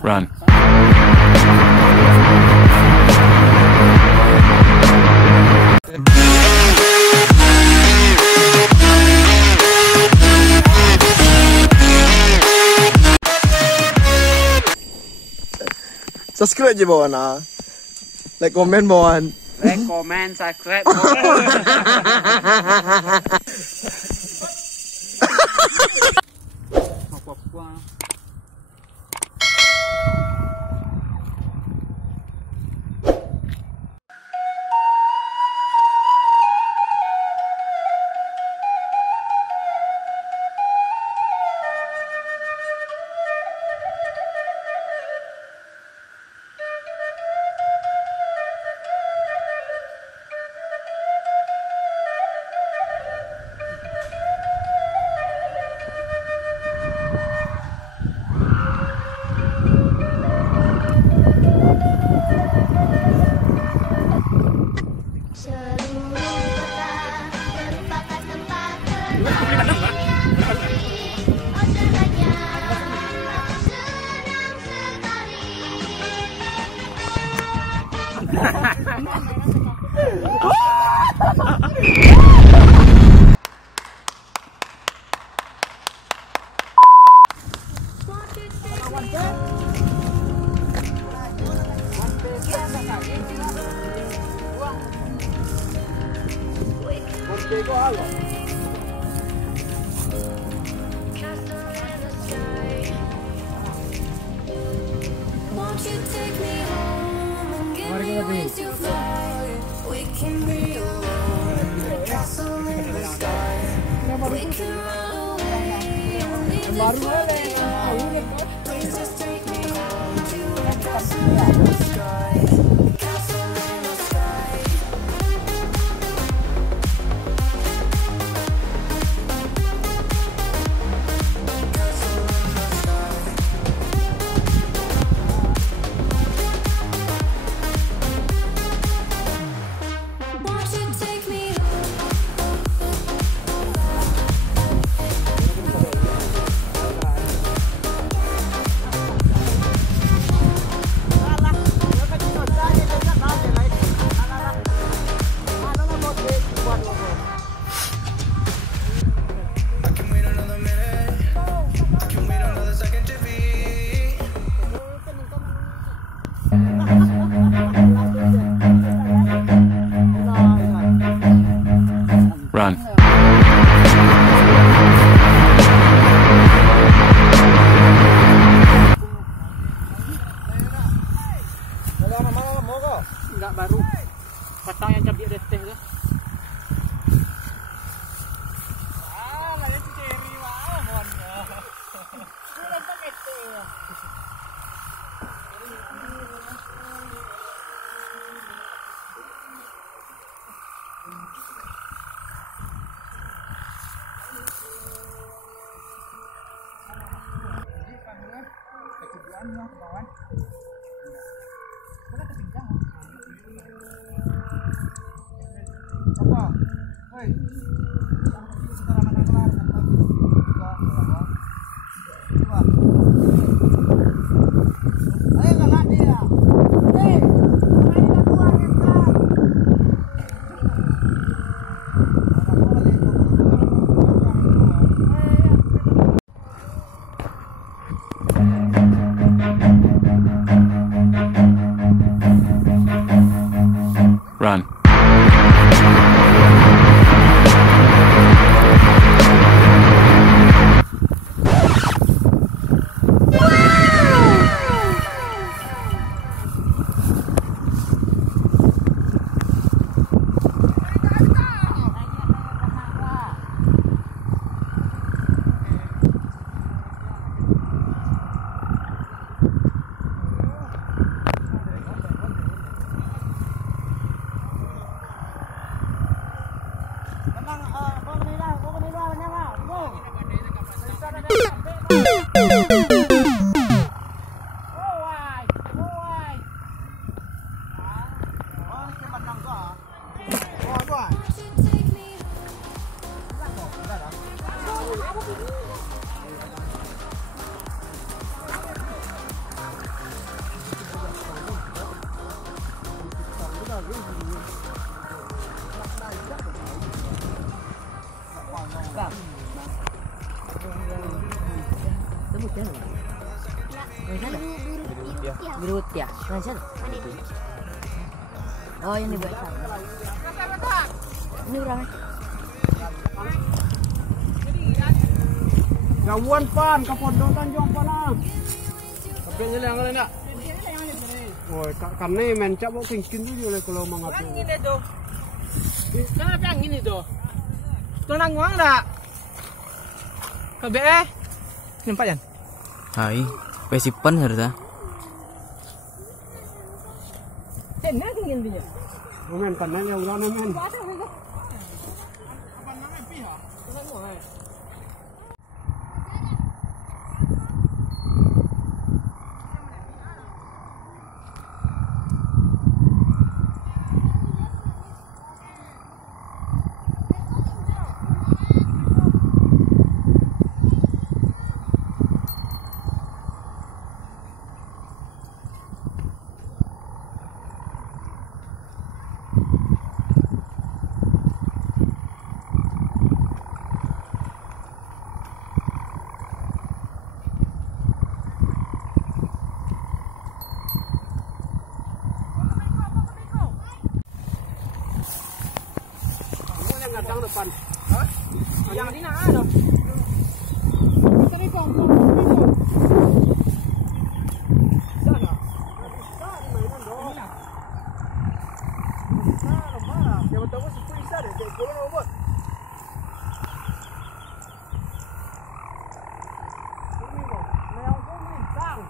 Run. Subscribe je bawaan ah. Like comment bawaan. Like, comment, subscribe. Won't you take me home and give me wings to fly? We can be alone, castle in the sky. We can run away and leave this world behind. Please just take me home to a castle in the sky. Castle in the sky. Won't you take me Run. Enggak baru. Patang yang cabai dah teh tu. Lain ceri wah mon. Sudah pakai teh. Apa? Hei. Sekarang mana kelar? Ayo kalah dia. Hei. Main keluar kita. Birut ya, mana? Oh ini buat sana. Ini orang. Gawan pan, kapodon Tanjung Panang. Tapi nyelang kalian tak? Oh, karena mencap mau pingkin tu je kalau mengapa. Yang ini tu. Kenapa yang ini tu? Tu nangwang tak? Kabe nampak kan? Hai, pesipan harta. Enak ingin dia. Momen kanan yang orang momen. Yang depan. Hah? Yang di mana tu? Tadi kong. Sana. Sana mainan dong. Sana mana? Yang tahu sepuluh isa deh. Kalau robot. Ini kok. Leong kau mentang.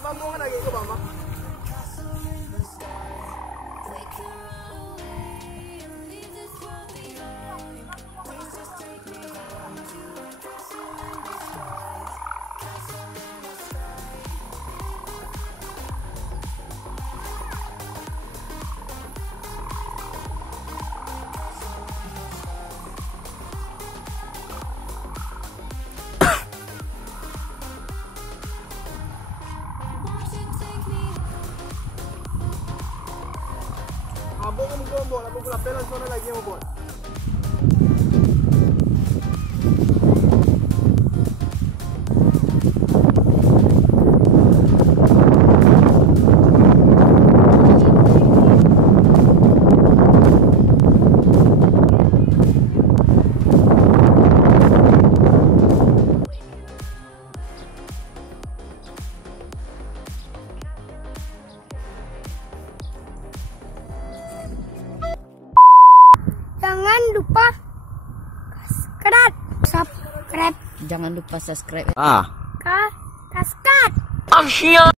Bambungan lagi ke bawah. Abang kamu gombol, abang pula pelan sana lagi yang buat. Jangan lupa subscribe. Jangan lupa subscribe. Subscribe.